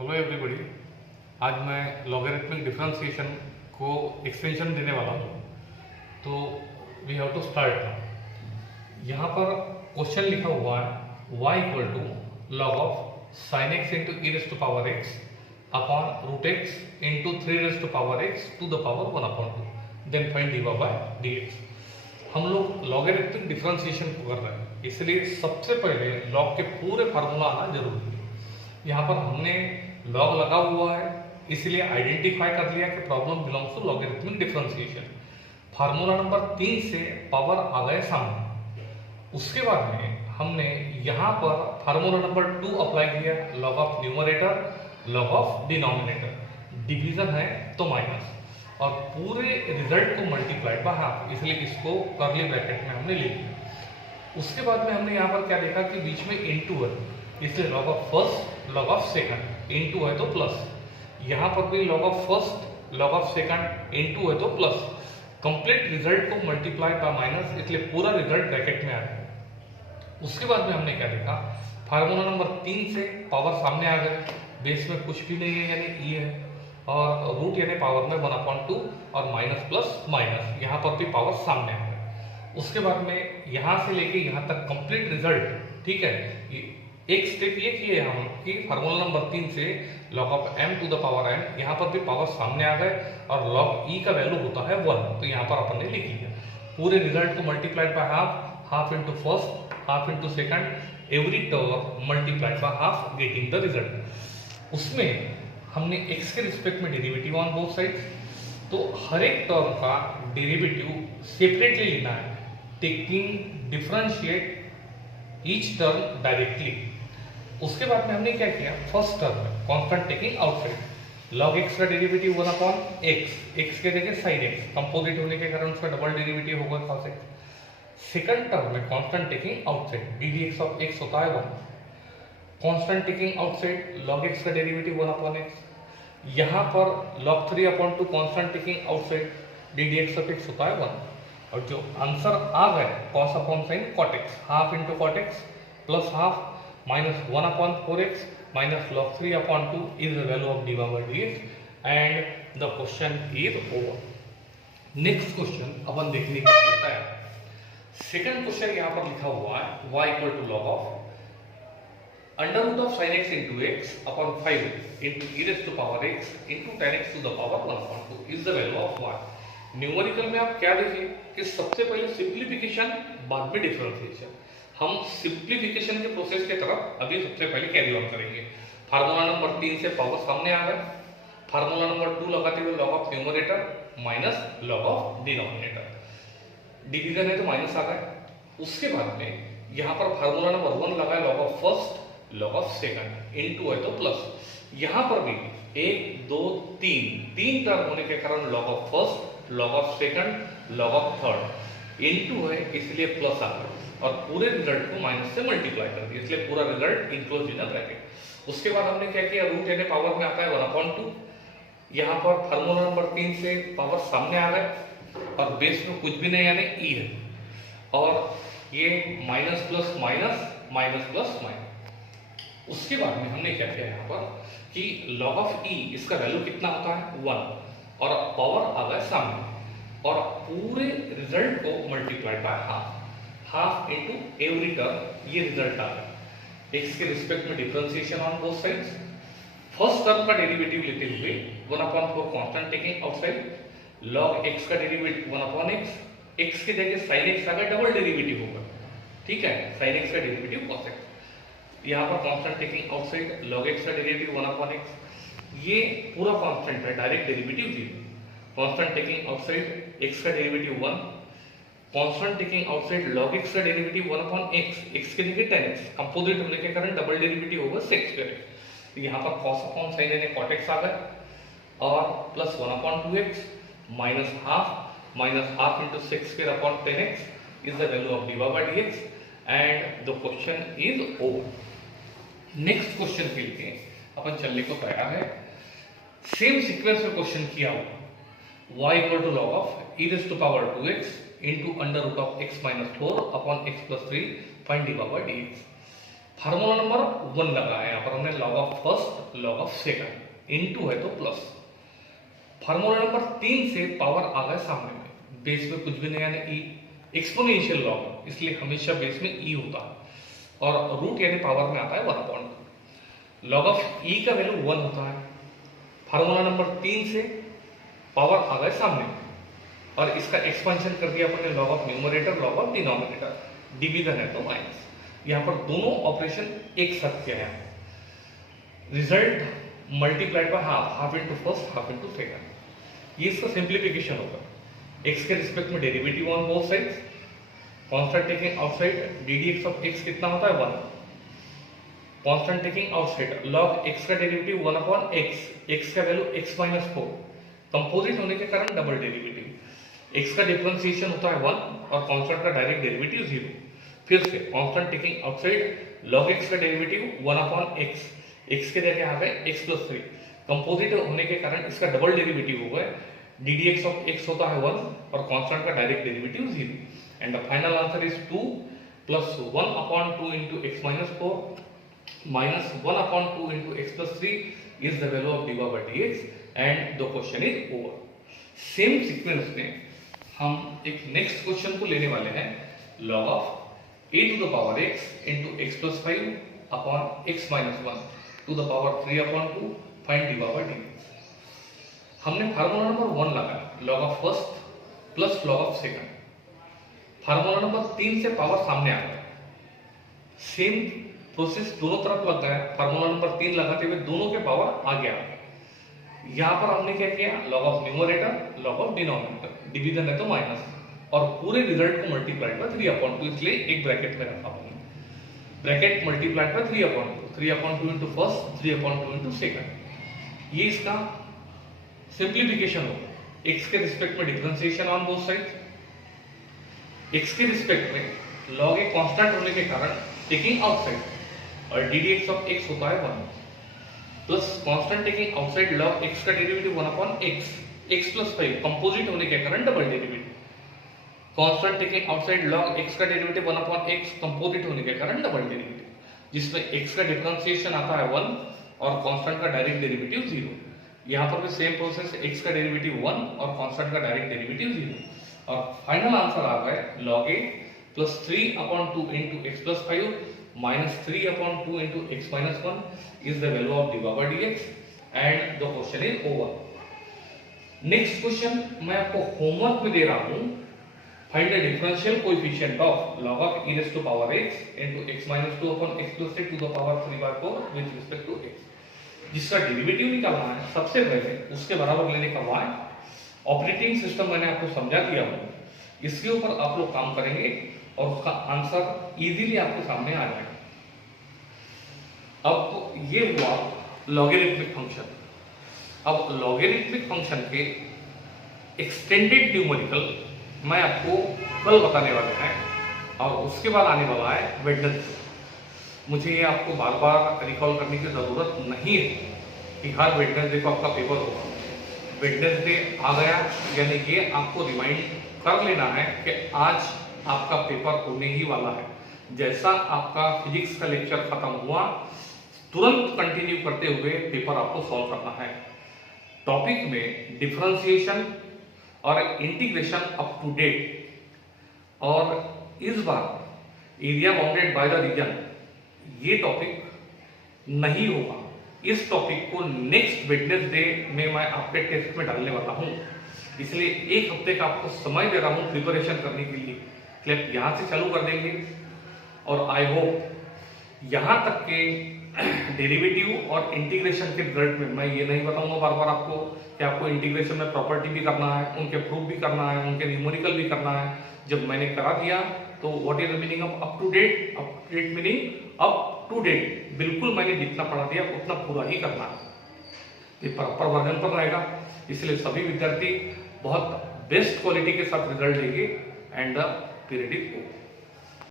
Hello everybody. आज मैं logarithmic differentiation को एक्सटेंशन देने वाला हूँ। तो we have to start now. यहाँ पर क्वेश्चन लिखा हुआ है y equal to log of sine x into e raise to power x upon root x into 3 raise to power x to the power 1/2 then find d by d x. हम लोग logarithmic differentiation को कर रहे हैं, इसलिए सबसे पहले log के पूरे फार्मूला आना जरूरी है। यहाँ पर हमने लॉग लगा हुआ है, इसलिए आइडेंटिफाई कर लिया कि problem belongs to logarithmic differentiation. Formula number 3 से पावर आ गए सामने। उसके बाद में हमने यहाँ पर फार्मूला नंबर 2 अप्लाई किया, log of numerator log of denominator. Division है तो माइनस, और पूरे रिजल्ट को मल्टीप्लाइड बाय हाफ, इसलिए इसको कर्ली ब्रैकेट में हमने ले लिया। उसके बाद में हमने यहाँ पर क्या देखा कि बीच में इनटू है, इसलिए log of first log of second, into है तो प्लस। यहाँ पर भी log of first log of second, into है तो प्लस। कंप्लीट रिजल्ट को मल्टीप्लाई बाय माइनस, इसलिए पूरा रिजल्ट ब्रैकेट में आ गया। उसके बाद में हमने क्या देखा, फार्मूला नंबर 3 से पावर सामने आ गए, बेस में कुछ भी नहीं है यानी ई है, और रूट यानी पावर में 1/2 और माइनस प्लस माइनस, यहाँ पर भी पावर सामने आ गए। उसके बाद में यहाँ से लेके यहाँ तक कंप्लीट रिजल्ट, ठीक है। एक स्टेप ये किए हम कि फार्मूला नंबर 3 से log of m to the power m, यहाँ पर भी पावर सामने आ गए, और लॉग e का वैल्यू होता है 1, तो यहाँ पर अपन ने लिख लिया। पूरे रिजल्ट को multiplied by half, half into first, half into second, every term multiplied by half, getting the result. उसमें हमने x के रिस्पेक्ट में डेरिवेटिव ऑन बोथ साइड्स, तो हर एक टर्म का डेरिवेटिव सेपरेटली लेना है, taking differentiate each term directly. उसके बाद में हमने क्या किया, फर्स्ट टर्म में constant taking outside, log x का डेरिवेटिव 1/x, x के जगह sin x, कंपोजिट होने के कारण उसका डबल डेरिवेटिव होगा cos x। सेकंड टर्म में constant taking outside, ddx of x होता है 1, constant taking outside log x का डेरिवेटिव 1/x। यहाँ पर log 3/2 constant taking outside, ddx of x होता है 1, और जो आंसर आ गए cos upon sin cot x, half into cot x plus half minus 1/4x minus log 3/2 is the value of dy by dx, and the question is over. Next question अपन देखने के लिए तैयार। सेकंड क्वेश्चन यहाँ पर लिखा हुआ है y equal to log of under root of sin x into x upon 5 into e raise to power x into tan x to the power 1/2 is the value of y। Numerical में आप क्या देखिए कि सबसे पहले simplification, बाद में differentiation. हम सिंप्लीफिकेशन के प्रोसेस की तरफ अभी सबसे पहले कैरी ऑन करेंगे। फार्मूला नंबर 3 से पावर सामने आ गए, फार्मूला नंबर 2 लगाते हुए log of numerator minus log of denominator, division है तो माइनस आ गए। उसके बाद में यहाँ पर फार्मूला नंबर 1 लगाए, log of first log of second, into है तो प्लस। यहाँ पर भी 1 2 3 टर्म होने के कारण log of first log of second log of third, into है इसलिए प्लस आ गया, और पूरे रिजल्ट को माइनस से मल्टीप्लाई कर दिया, इसलिए पूरा result enclose in a bracket. उसके बाद हमने क्या किया, रूट यानी पावर में आता है 1/2। यहाँ पर फार्मूला नंबर 3 से पावर सामने आ गए, और बेस में कुछ भी नहीं यानी ई है, और ये minus plus minus, minus plus minus. उसके बाद में हमने क्या किया यहाँ पर कि लॉग ऑफ ई, इसका वैल्यू कितना होता है 1, और पावर आ गए सामने, और पूरे रिजल्ट को multiplied by half, half into every term, ये रिजल्ट आ गया। x के रिस्पेक्ट में differentiation on both sides. First term का डेरिवेटिव लेते हुए 1/4 constant taking outside, log x का डेरिवेटिव 1/x, x के जगह sin x आ गया, डबल डेरिवेटिव होगा, ठीक है, sin x का डेरिवेटिव cos x। यहाँ पर constant taking outside, log x का डेरिवेटिव 1/x, ये पूरा कांस्टेंट है, direct derivative 0। Constant taking outside x का derivative 1, constant taking outside log x का डेरिवेटिव 1/x, x के जगह tan x, कंपोजिट होने के कारण डबल डेरिवेटिव होगा sec square x। यहाँ पर cos अपॉन sin यानी cot x आ गया, और plus 1/2x minus half into sec square upon tan x is the value of dy by dx, and the question is over. Next question के लिए अपन चलने को तैयार है। सेम सीक्वेंस में क्वेश्चन किया हुआ, y equal to log of e raise to power 2x into under root of x minus 4 upon x plus 3 find dy by dx। Formula number 1 लगा है यहाँ पर हमने, log of first log of second, into है तो plus. Formula number 3 से power आ गए सामने में, बेस में कुछ भी नहीं यानी ई, एक्सपोनेंशियल लॉग इसलिए हमेशा बेस में ई होता है, और रूट यानी पावर में आता है 1/2। लॉग ऑफ ई का वैल्यू 1 होता है। फार्मूला नंबर 3 से पावर आ गए सामने और इसका एक्सपेंशन कर दिया अपने, log of numerator log of denominator, division है तो माइनस। यहाँ पर दोनों ऑपरेशन एक साथ किया है, result multiplied by half, half into first half into second. ये इसका सिंप्लीफिकेशन होगा। एक्स के रिस्पेक्ट में derivative on both sides, constant taking outside, D d x of x कितना होता है 1, constant taking outside log x का डेरिवेटिव 1 अपॉन एक्स, एक्स का वैल्यू x माइनस 4, कंपोजिट होने के कारण डबल डेरिवेटिव, x का डिफरेंशिएशन होता है 1 और कांस्टेंट का डायरेक्ट डेरिवेटिव 0। फिर से constant taking outside log x का डेरिवेटिव 1 अपॉन एक्स, x के जगह आ गए x प्लस 3, कंपोजिट होने के कारण इसका डबल डेरिवेटिव हो गया, D d x of x होता है 1 और कांस्टेंट का direct derivative 0, and the final answer is 2 plus 1 upon 2 into x minus 4 minus 1 upon 2 into x plus 3 is the value of dy by dx and the question is over। Same sequence में हम एक next question को लेने वाले हैं, log of a to the power x into x plus 5 upon x minus 1 to the power 3 upon 2 find dy by dx। हमने formula number 1 लगाया, log of first plus log of second। Formula number 3 से power सामने आ गया, same process दोनों तरफ लग गया, formula number 3 लगाते हुए दोनों के पावर आ गया। यहाँ पर हमने क्या किया, log of numerator log of denominator, division है तो माइनस, और पूरे रिजल्ट को मल्टीप्लाइड बाय 3/2, इसलिए एक ब्रैकेट में रखा हमने, bracket multiplied by 3/2, 3/2 into first 3/2 into second. ये इसका सिंप्लीफिकेशन होगा। x के रिस्पेक्ट में differentiation on both sides, x के रिस्पेक्ट में लॉग एक कांस्टेंट होने के कारण टेकिंग आउटसाइड और d d x of x होता है 1 plus constant taking outside log x का derivative 1 upon x, x plus 5 composite होने के कारण double derivative, constant taking outside log x का डेरिवेटिव 1 अपॉन एक्स कंपोजिट होने के कारण डबल डेरिवेटिव, जिसमें एक्स का डिफरेंशिएशन आता है 1 और कांस्टेंट का डायरेक्ट डेरिवेटिव 0। यहाँ पर भी सेम प्रोसेस, एक्स का डेरिवेटिव 1 और कांस्टेंट का डायरेक्ट डेरिवेटिव 0, और फाइनल आंसर आ गए log a plus 3 upon 2 into x plus 5 minus 3 upon 2 into x minus 1 is the value of dy by dx and the question is over। Next question मैं आपको homework में दे रहा हूं, find the differential coefficient of log of e raised to power x into x minus 2 upon x plus 3 to the power 3/4 with respect to x, जिसका derivative निकालना है। सबसे पहले उसके बराबर लेने का y, ऑपरेटिंग सिस्टम मैंने आपको समझा दिया हूं, इसके ऊपर आप लोग काम करेंगे और उसका आंसर इजीली आपके सामने आ जाएगा। अब ये हुआ लॉगरिथमिक फंक्शन। अब लॉगरिथमिक फंक्शन के एक्सटेंडेड न्यूमेरिकल मैं आपको कल बताने वाला है, और उसके बाद आने वाला है वेडनेसडे। मुझे ये आपको बार बार रिकॉल करने की ज़रूरत नहीं है कि हर वेडनेसडे को आपका पेपर होगा। वेडनेसडे आ गया यानी ये आपको रिमाइंड कर लेना है कि आज आपका पेपर होने ही वाला है। जैसा आपका फिजिक्स का लेक्चर खत्म हुआ, तुरंत कंटिन्यू करते हुए पेपर आपको सॉल्व करना है। टॉपिक में डिफरेंशिएशन और इंटीग्रेशन अप टू डेट, और इस बार area bounded by the region, ये टॉपिक नहीं होगा। इस टॉपिक को नेक्स्ट वेडनेसडे में मैं आपके टेस्ट में डालने वाला हूं, इसलिए एक हफ्ते का आपको समय दे रहा हूं प्रिपरेशन करने के लिए। क्लिप यहां से चालू कर देंगे, और आई होप यहां तक के डेरिवेटिव और इंटीग्रेशन के रिजल्ट में मैं ये नहीं बताऊंगा बार बार आपको कि आपको इंटीग्रेशन में प्रॉपर्टी भी करना है, उनके प्रूफ भी करना है, उनके न्यूमेरिकल भी करना है। जब मैंने करा दिया तो what is the meaning of up to date? Up to date meaning up to date, बिल्कुल मैंने जितना पढ़ा दिया उतना पूरा ही करना है, ये प्रॉपर वर्जन पर रहेगा। इसलिए सभी विद्यार्थी बहुत बेस्ट क्वालिटी के साथ रिजल्ट देंगे and the period is over.